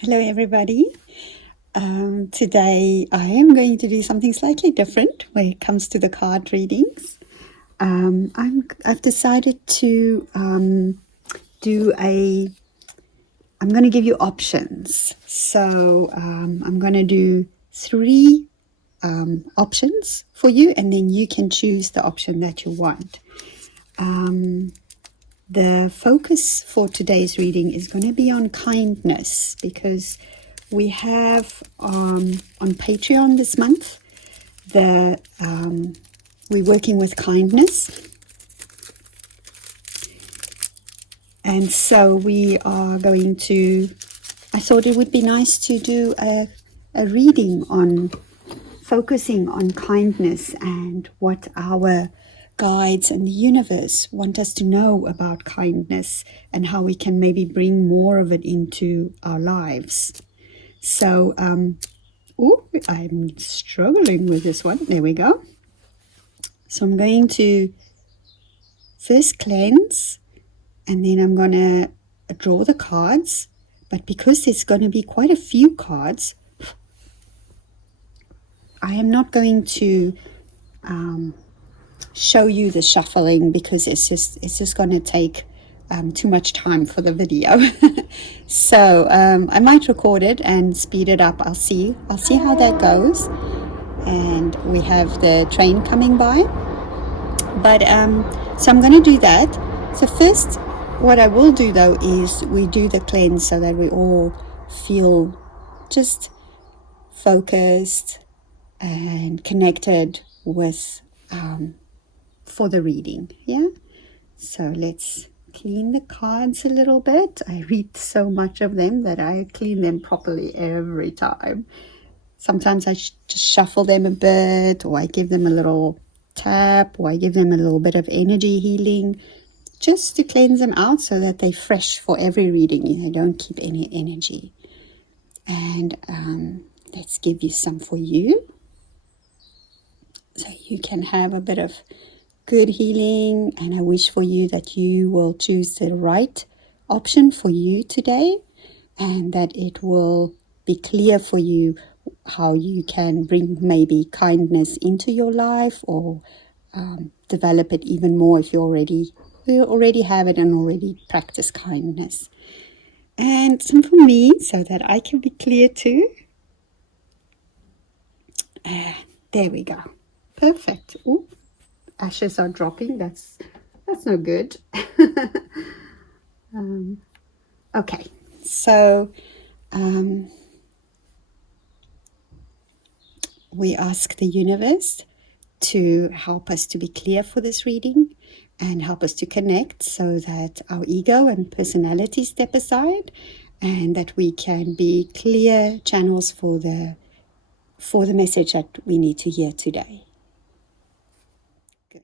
Hello, everybody. Today I am going to do something slightly different when it comes to the card readings. I've decided to do a. I'm going to give you options. So I'm going to do three options for you, and then you can choose the option that you want. The focus for today's reading is going to be on kindness because we have on Patreon this month we're working with kindness, and so we are going to. I thought it would be nice to do a reading on focusing on kindness and what our guides and the universe want us to know about kindness and how we can maybe bring more of it into our lives. So, I'm struggling with this one. There we go. So I'm going to first cleanse, and then I'm going to draw the cards. But because there's going to be quite a few cards, I am not going to show you the shuffling because it's just going to take too much time for the video. So I might record it and speed it up. I'll see how that goes. And we have the train coming by. But so I'm going to do that. So first, what I will do though is we do the cleanse so that we all feel just focused and connected with for the reading. Yeah. So let's clean the cards a little bit. I read so much of them that I clean them properly every time. Sometimes I just shuffle them a bit, or I give them a little tap, or I give them a little bit of energy healing just to cleanse them out so that they're fresh for every reading. They don't keep any energy. And let's give you some for you so you can have a bit of good healing. And I wish for you that you will choose the right option for you today, and that it will be clear for you how you can bring maybe kindness into your life, or develop it even more if you already have it and already practice kindness. And some for me so that I can be clear too. There we go. Perfect. Ooh, ashes are dropping. That's no good. Okay, so we ask the universe to help us to be clear for this reading and help us to connect so that our ego and personality step aside, and that we can be clear channels for the message that we need to hear today. Good.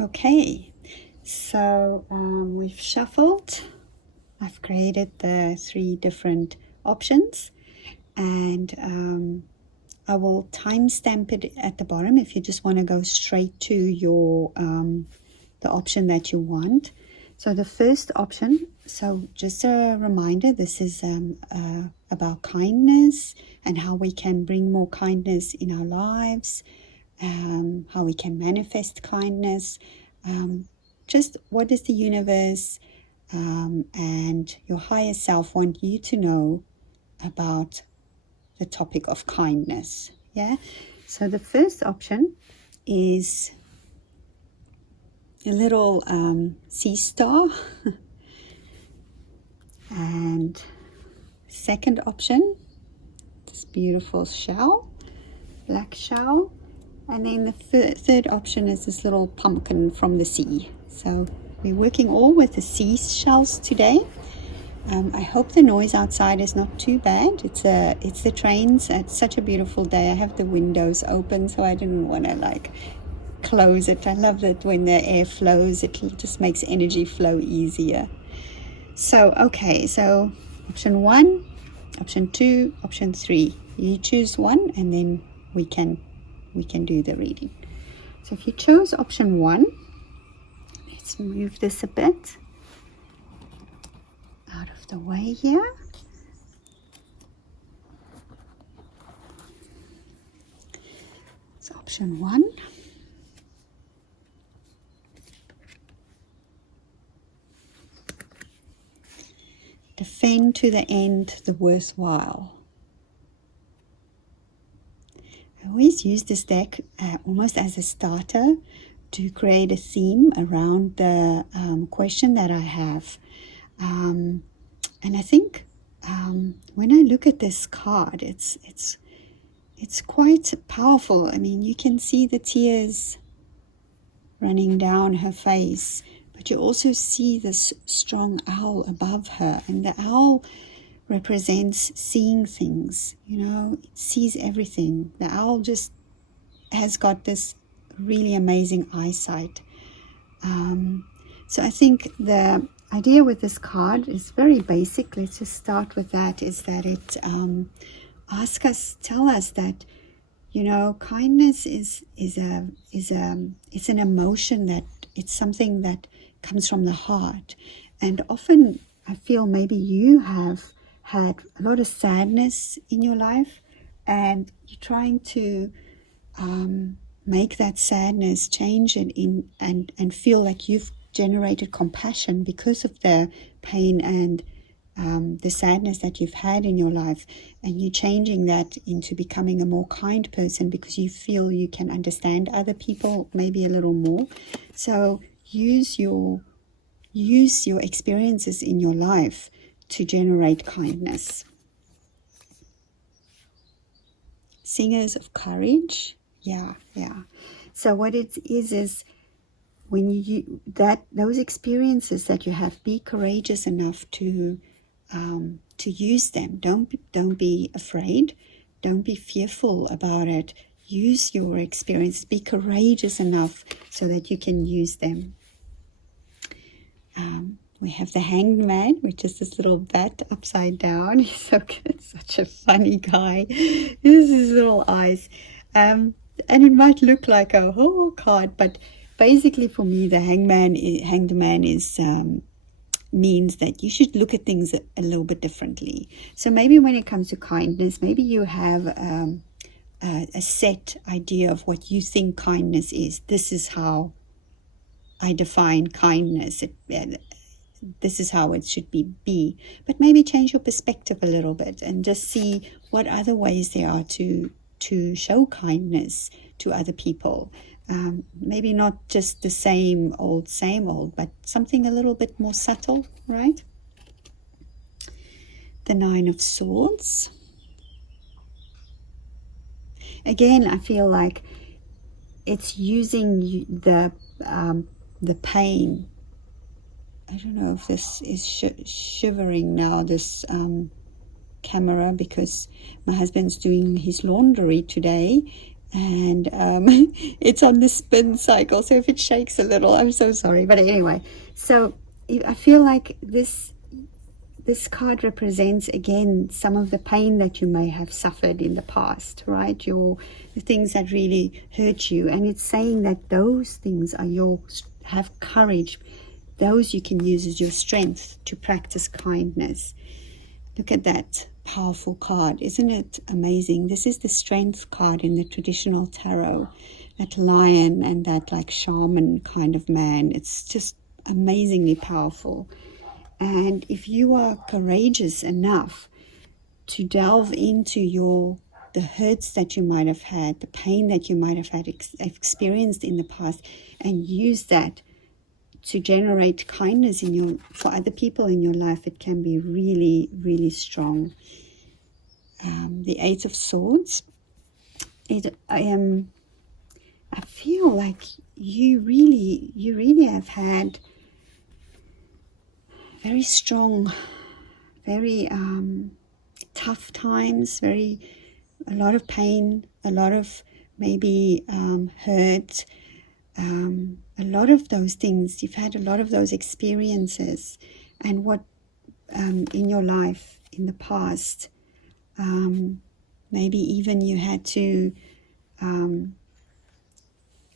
Okay, so we've shuffled. I've created the 3 different options, and I will timestamp it at the bottom if you just want to go straight to your the option that you want. So the first option, so just a reminder, this is about kindness and how we can bring more kindness in our lives, how we can manifest kindness, just what does the universe and your higher self want you to know about the topic of kindness. Yeah, so the first option is a little sea star, and second option, this beautiful shell, black shell, and then the third option is this little pumpkin from the sea. So we're working all with the seashells today. I hope the noise outside is not too bad. It's the trains. It's such a beautiful day. I have the windows open, so I didn't want to close it. I love that when the air flows, it just makes energy flow easier. So okay, so option 1, option 2, option 3. You choose one, and then we can do the reading. So if you chose option 1, let's move this a bit out of the way here. So option 1. Defend to the end the worthwhile. I always use this deck almost as a starter to create a theme around the question that I have. And I think when I look at this card, it's quite powerful. I mean, you can see the tears running down her face, but you also see this strong owl above her, and the owl represents seeing things. It sees everything. The owl just has got this really amazing eyesight. So I think the idea with this card is very basic. Let's just start with that, is that it tell us that kindness is it's an emotion, that it's something that comes from the heart. And often I feel maybe you have had a lot of sadness in your life, and you're trying to make that sadness, change it and feel like you've generated compassion because of the pain and the sadness that you've had in your life, and you're changing that into becoming a more kind person because you feel you can understand other people maybe a little more. So use your experiences in your life to generate kindness. Singers of courage. Yeah. So what it is when those experiences that you have, be courageous enough to use them. Don't be afraid. Don't be fearful about it. Use your experiences. Be courageous enough so that you can use them. We have the Hanged Man, which is this little bat upside down. He's so good. Such a funny guy. This is his little eyes. And it might look like a whole card, but basically for me, the Hanged Man is means that you should look at things a little bit differently. So maybe when it comes to kindness, maybe you have a set idea of what you think kindness is. This is how I define kindness. This is how it should be. But maybe change your perspective a little bit and just see what other ways there are to show kindness to other people. Maybe not just the same old, but something a little bit more subtle, right? The Nine of Swords. Again, I feel like it's using the pain. I don't know if this is shivering now, this camera, because my husband's doing his laundry today, and it's on the spin cycle. So if it shakes a little, I'm so sorry. But anyway, so I feel like this card represents again some of the pain that you may have suffered in the past, right? The things that really hurt you, and it's saying that those things are have courage. Those you can use as your strength to practice kindness. Look at that powerful card. Isn't it amazing? This is the strength card in the traditional tarot. That lion and that like shaman kind of man. It's just amazingly powerful. And if you are courageous enough to delve into the hurts that you might have had, the pain that you might have had experienced in the past, and use that to generate kindness for other people in your life, it can be really, really strong. The Eight of Swords. I feel like you really have had very strong, very tough times, a lot of pain, a lot of maybe hurt, a lot of those things. You've had a lot of those experiences, and what in your life in the past, maybe even you had to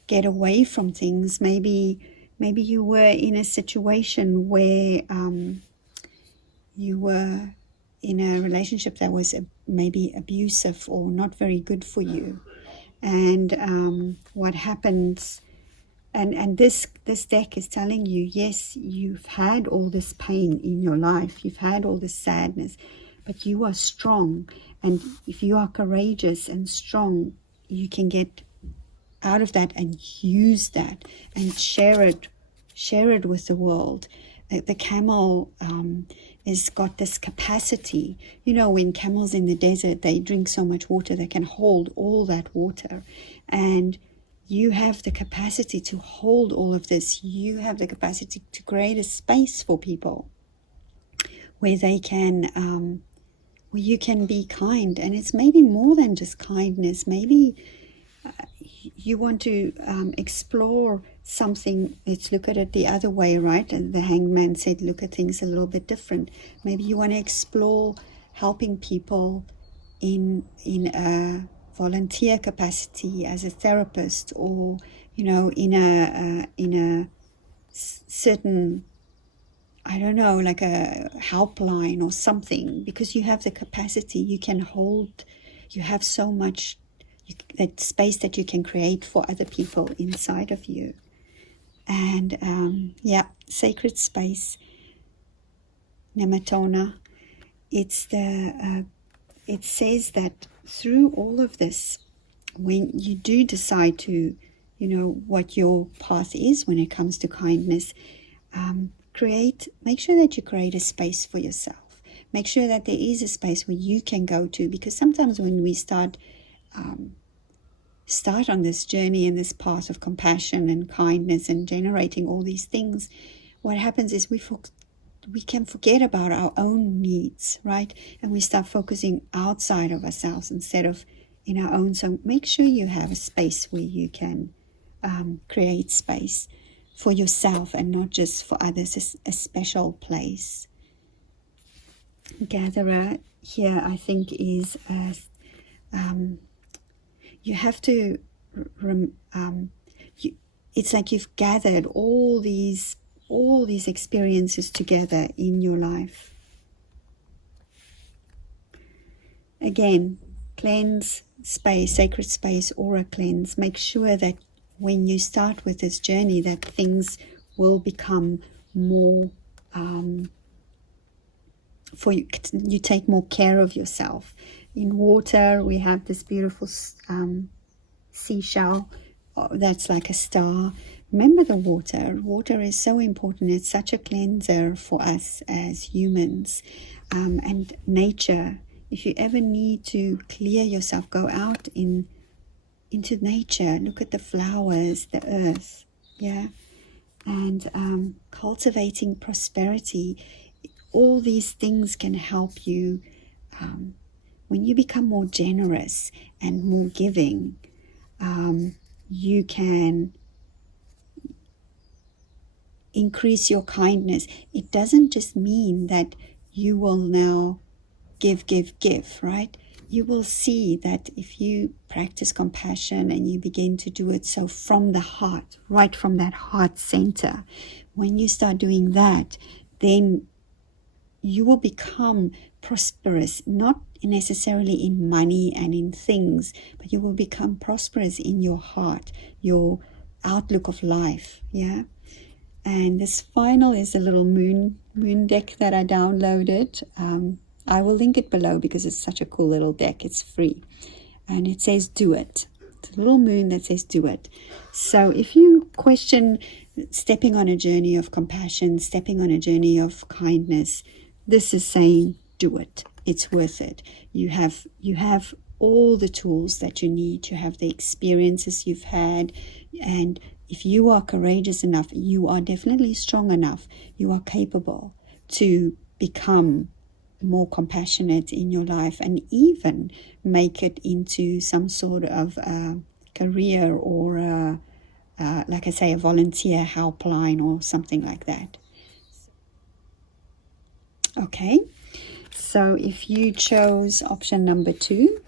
get away from things. Maybe you were in a situation where you were in a relationship that was maybe abusive or not very good for you. And what happens, and this deck is telling you, yes, you've had all this pain in your life, you've had all this sadness, but you are strong. And if you are courageous and strong, you can get out of that and use that and share it with the world. The camel has got this capacity. When camels in the desert, they drink so much water, they can hold all that water. And you have the capacity to hold all of this. You have the capacity to create a space for people where they can, where you can be kind. And it's maybe more than just kindness. Maybe you want to explore something. Let's look at it the other way, right? And the Hanged Man said, look at things a little bit different. Maybe you want to explore helping people in a volunteer capacity as a therapist, or in a certain, I don't know, like a helpline or something, because you have the capacity. You can hold. You have so much. That space that you can create for other people inside of you. And sacred space, Nematona. It says that through all of this, when you do decide to, what your path is when it comes to kindness, make sure that you create a space for yourself. Make sure that there is a space where you can go to, because sometimes when we start on this journey and this path of compassion and kindness and generating all these things, what happens is we can forget about our own needs, right? And we start focusing outside of ourselves instead of in our own. So make sure you have a space where you can create space for yourself and not just for others, a special place. Gatherer here, I think, is you have to, it's like you've gathered all these experiences together in your life. Again, cleanse space, sacred space, aura cleanse. Make sure that when you start with this journey, that things will become more, for you, you take more care of yourself. In water, we have this beautiful seashell that's like a star. Remember the water. Water is so important. It's such a cleanser for us as humans. And nature, if you ever need to clear yourself, go out into nature. Look at the flowers, the earth. Yeah. And cultivating prosperity. All these things can help you. When you become more generous and more giving, you can increase your kindness. It doesn't just mean that you will now give, right? You will see that if you practice compassion and you begin to do it so from the heart, right from that heart center, when you start doing that, then you will become prosperous, not necessarily in money and in things, but you will become prosperous in your heart, your outlook of life. Yeah. And this final is a little moon deck that I downloaded. I will link it below because it's such a cool little deck. It's free. And it says, do it. It's a little moon that says, do it. So if you question stepping on a journey of compassion, stepping on a journey of kindness, this is saying, do it. It's worth it. You have all the tools that you need. You have the experiences you've had. And if you are courageous enough, you are definitely strong enough. You are capable to become more compassionate in your life and even make it into some sort of a career or like I say, a volunteer helpline or something like that. Okay, so if you chose option number 2,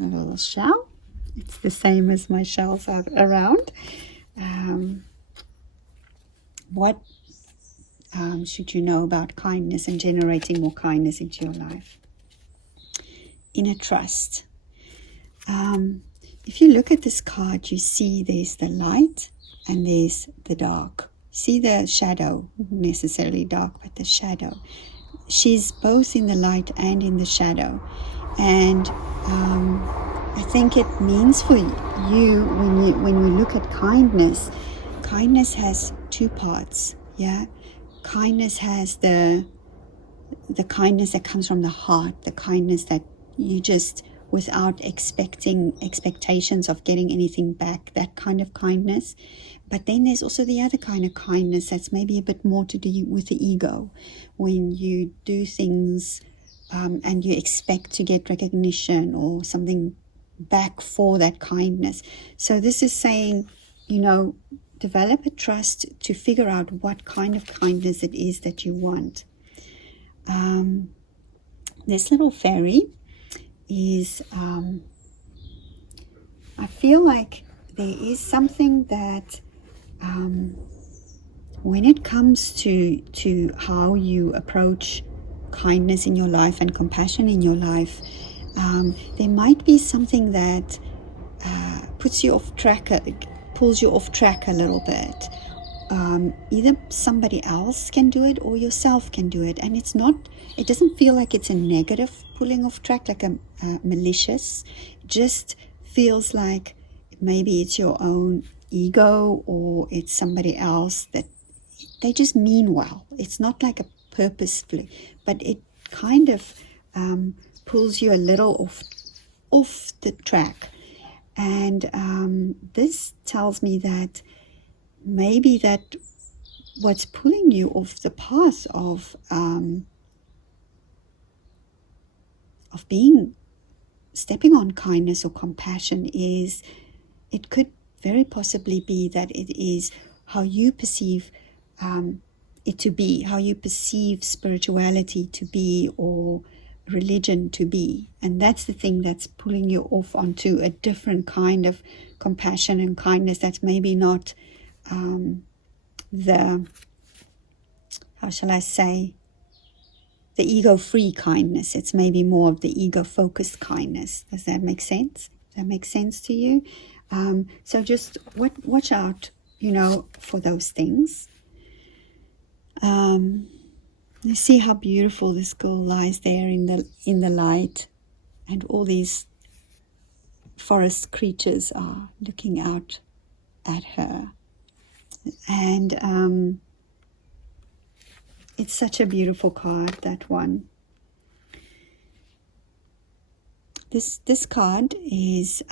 a little shell, it's the same as my shells are around. What should you know about kindness and generating more kindness into your life? Inner trust. If you look at this card, you see there's the light and there's the dark. See the shadow, not necessarily dark, but the shadow. She's both in the light and in the shadow. And I think it means for you when we look at kindness, kindness has 2 parts. Yeah, kindness has the kindness that comes from the heart, the kindness that you just, without expectations of getting anything back, that kind of kindness. But then there's also the other kind of kindness that's maybe a bit more to do with the ego, when you do things and you expect to get recognition or something back for that kindness. So this is saying, develop a trust to figure out what kind of kindness it is that you want. This little fairy is, I feel like there is something that when it comes to how you approach kindness in your life and compassion in your life, there might be something that puts you off track, pulls you off track a little bit. Either somebody else can do it or yourself can do it, and it doesn't feel like it's a negative pulling off track, like a malicious. It just feels like maybe it's your own ego or it's somebody else that they just mean well. It's not like a purposefully, but it kind of pulls you a little off the track. And this tells me that maybe that what's pulling you off the path of stepping on kindness or compassion is, it could very possibly be that it is how you perceive it to be, how you perceive spirituality to be or religion to be. And that's the thing that's pulling you off onto a different kind of compassion and kindness that's maybe not the, how shall I say, the ego-free kindness. It's maybe more of the ego-focused kindness. Does that make sense? Does that make sense to you? So just watch out, for those things. You see how beautiful this girl lies there in the light, and all these forest creatures are looking out at her. And it's such a beautiful card, that one. This card is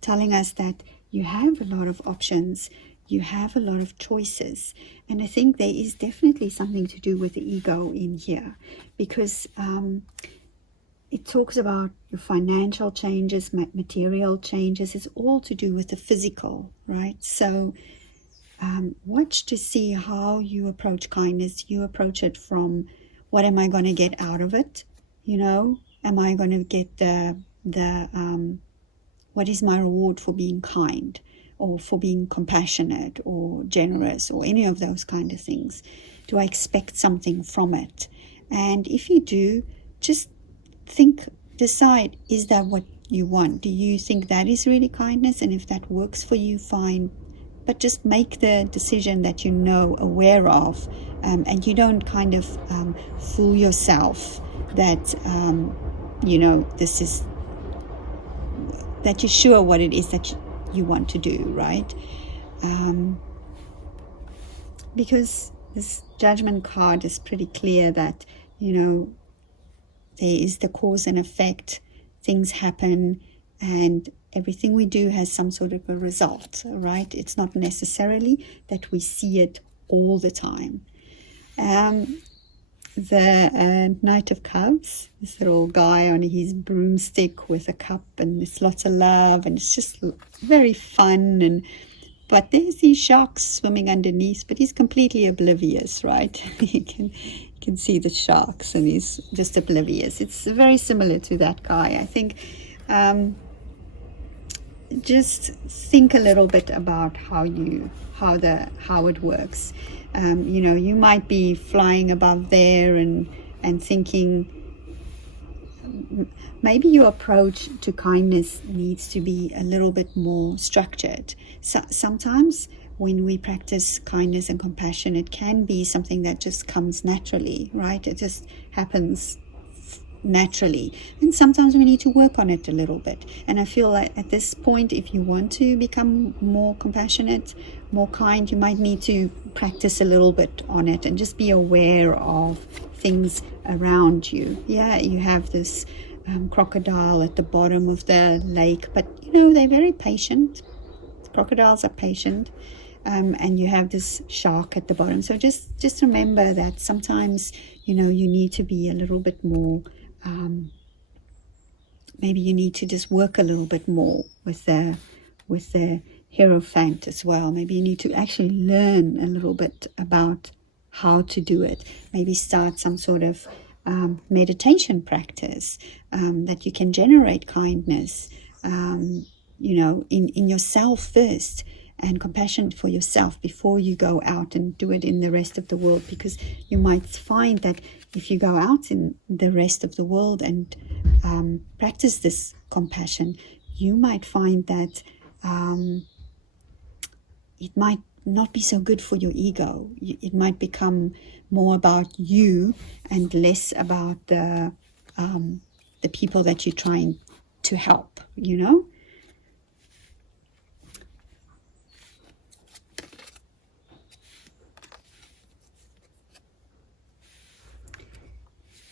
telling us that you have a lot of options, you have a lot of choices, and I think there is definitely something to do with the ego in here, because it talks about your financial changes, material changes. It's all to do with the physical, right? So watch to see how you approach kindness. You approach it from, what am I going to get out of it? You know, am I going to get what is my reward for being kind, or for being compassionate or generous, or any of those kind of things? Do I expect something from it? And if you do, just decide, is that what you want? Do you think that is really kindness? And if that works for you, fine. But just make the decision that aware of, and you don't kind of fool yourself that, this is, that you're sure what it is that you want to do, right? Because this judgment card is pretty clear that, there is the cause and effect. Things happen, and everything we do has some sort of a result, right? It's not necessarily that we see it all the time. The Knight of Cups, this little guy on his broomstick with a cup, and there's lots of love, and it's just very fun. But there's these sharks swimming underneath, but he's completely oblivious, right? You can see the sharks, and he's just oblivious. It's very similar to that guy. I think just think a little bit about how it works. You might be flying above there and thinking, maybe your approach to kindness needs to be a little bit more structured. So sometimes when we practice kindness and compassion, it can be something that just comes naturally, right? It just happens naturally. And sometimes we need to work on it a little bit. And I feel like at this point, if you want to become more compassionate, more kind, you might need to practice a little bit on it and just be aware of things around you. Yeah, you have this crocodile at the bottom of the lake, but they're very patient. Crocodiles are patient. And you have this shark at the bottom. So just remember that sometimes, you need to be a little bit more, maybe you need to just work a little bit more with the Hierophant as well. Maybe you need to actually learn a little bit about how to do it. Maybe start some sort of meditation practice that you can generate kindness, in yourself first, and compassion for yourself before you go out and do it in the rest of the world. Because you might find that if you go out in the rest of the world and practice this compassion, you might find that it might not be so good for your ego. It might become more about you and less about the people that you're trying to help,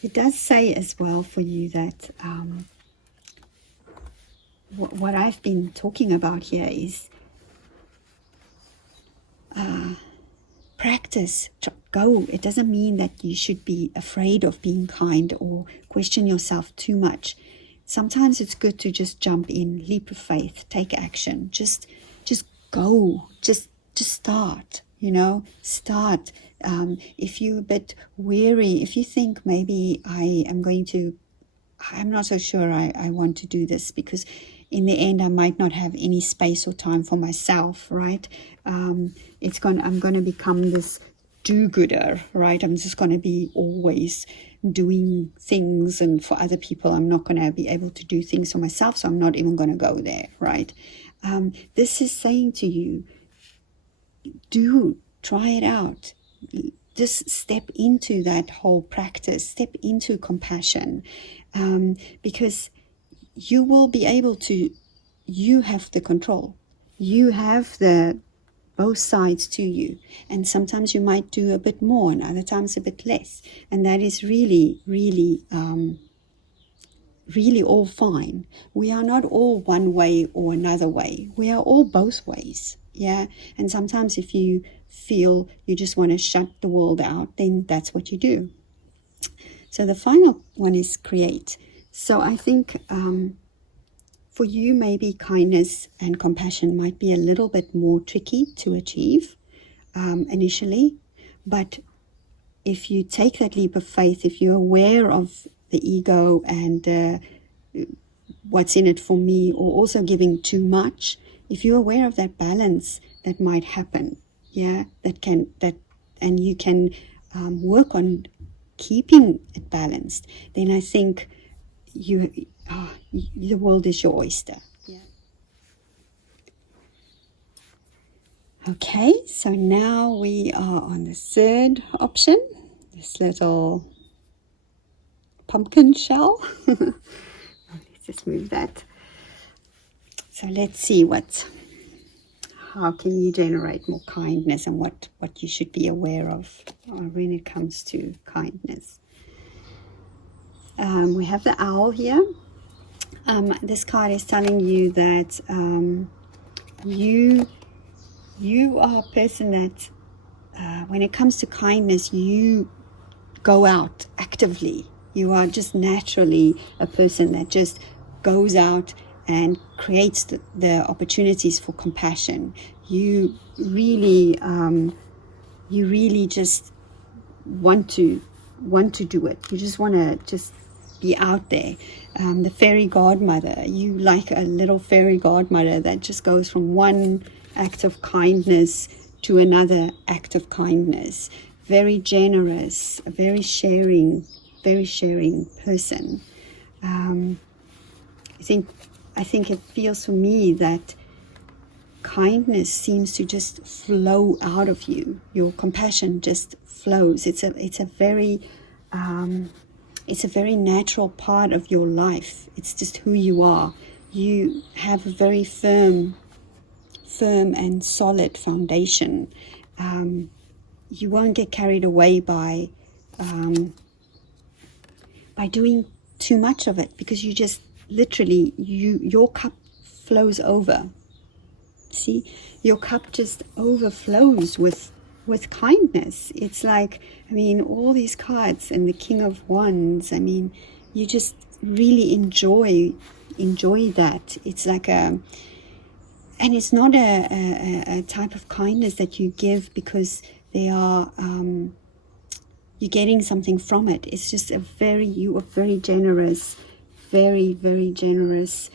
It does say as well for you that what I've been talking about here is practice. Go. It doesn't mean that you should be afraid of being kind or question yourself too much. Sometimes it's good to just jump in, leap of faith, take action. Just go. Just start. Start. If you're a bit weary, if you think maybe I'm not so sure I want to do this, because in the end I might not have any space or time for myself, right? I'm going to become this do-gooder, right? I'm just going to be always doing things, and for other people I'm not going to be able to do things for myself, so I'm not even going to go there, right? This is saying to you, try it out. Just step into that whole practice, step into compassion, because you will be able to, you have the control. You have both sides to you. And sometimes you might do a bit more and other times a bit less. And that is really, really, really all fine. We are not all one way or another way. We are all both ways. Yeah. And sometimes if you feel you just want to shut the world out, then that's what you do. So the final one is create. So I think for you, maybe kindness and compassion might be a little bit more tricky to achieve initially. But if you take that leap of faith, if you're aware of the ego and what's in it for me, or also giving too much, if you're aware of that balance that might happen, yeah, and you can work on keeping it balanced, then I think the world is your oyster. Yeah. Okay, so now we are on the third option, this little pumpkin shell. Let's just move that. So let's see how can you generate more kindness, and what you should be aware of when it comes to kindness. We have the owl here. This card is telling you that you are a person that when it comes to kindness, you go out actively. You are just naturally a person that just goes out and creates the opportunities for compassion. You really just want to do it. You just want to just be out there. The fairy godmother, you like a little fairy godmother that just goes from one act of kindness to another act of kindness. Very generous, a very sharing person. I think it feels for me that kindness seems to just flow out of you. Your compassion just flows. It's a very natural part of your life. It's just who you are. You have a very firm and solid foundation. You won't get carried away by doing too much of it, because you just literally your cup flows over. See, your cup just overflows with kindness. It's like, I mean, all these cards and the King of Wands, I mean, you just really enjoy that. It's like and it's not a type of kindness that you give because they are you're getting something from it. It's just you are very generous, very, very generous,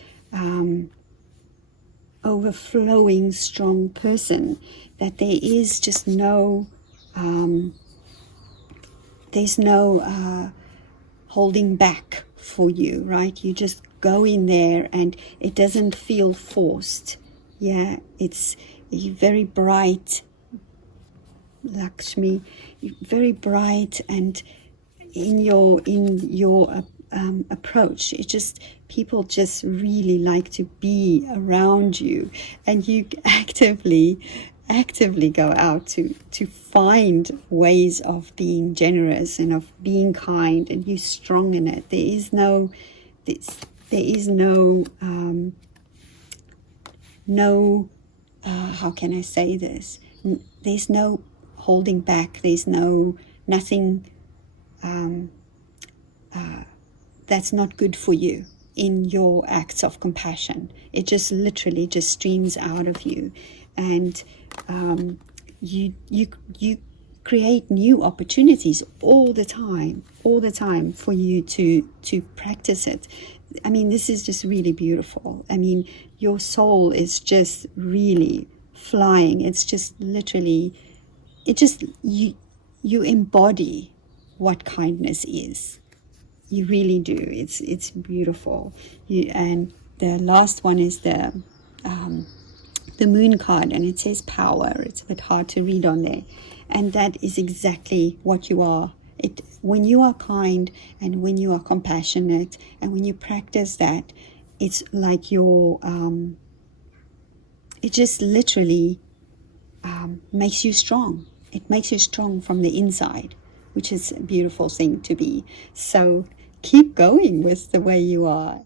overflowing, strong person, that there is just there's no holding back for you, right? You just go in there and it doesn't feel forced. Yeah, you're very bright, Lakshmi, very bright, and in your approach, people just really like to be around you, and you actively go out to find ways of being generous and of being kind, and you're strong in it. There is no how can I say this? There's no holding back. There's nothing that's not good for you in your acts of compassion. It just literally just streams out of you, and you create new opportunities all the time for you to practice it. I mean, this is just really beautiful. I mean, your soul is just really flying. It's just literally, you embody what kindness is. You really do. It's beautiful. And the last one is the moon card, and it says power. It's a bit hard to read on there, and that is exactly what you are. When you are kind and when you are compassionate and when you practice that, it's like it just literally makes you strong. It makes you strong from the inside, which is a beautiful thing to be. So keep going with the way you are.